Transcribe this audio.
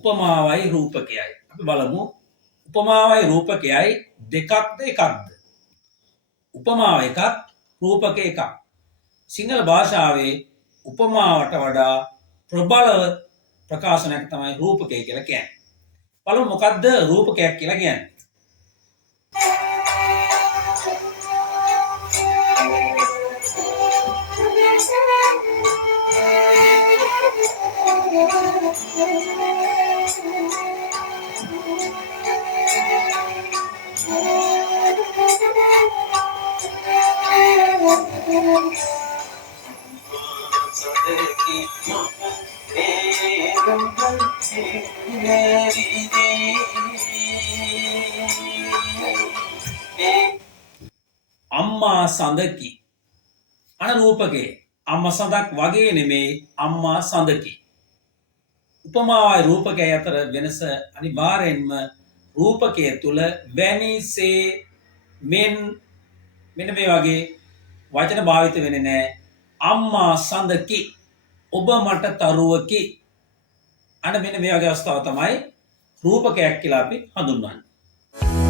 උපමාවයි රූපකයයි. අපි බලමු උපමාවයි රූපකයයි දෙකක්ද එකක්ද? උපමාව එකක්, රූපක එකක්. සිංහල භාෂාවේ උපමාවට වඩා ප්‍රබලව ප්‍රකාශනයක් තමයි රූපකය කියලා කියන්නේ. බලමු මොකක්ද රූපකයක් කියලා කියන්නේ? අම්මා සඳකි. අන රූපකේ අම්මා සඳක් වගේ නෙමේ අම්මා සඳකි. උපමාවයි රූපකය අතර වෙනස අනිවාර්යෙන්ම රූපකය තුල වැනිසේ මෙන් මෙන්න මේ වගේ වචන භාවිත වෙන්නේ නැහැ. අම්මා සඳකි, ඔබ මට තරුවකි. අන්න මෙන්න මේ වගේ අවස්ථාව තමයි රූපකයක් කියලා අපි හඳුන්වන්නේ.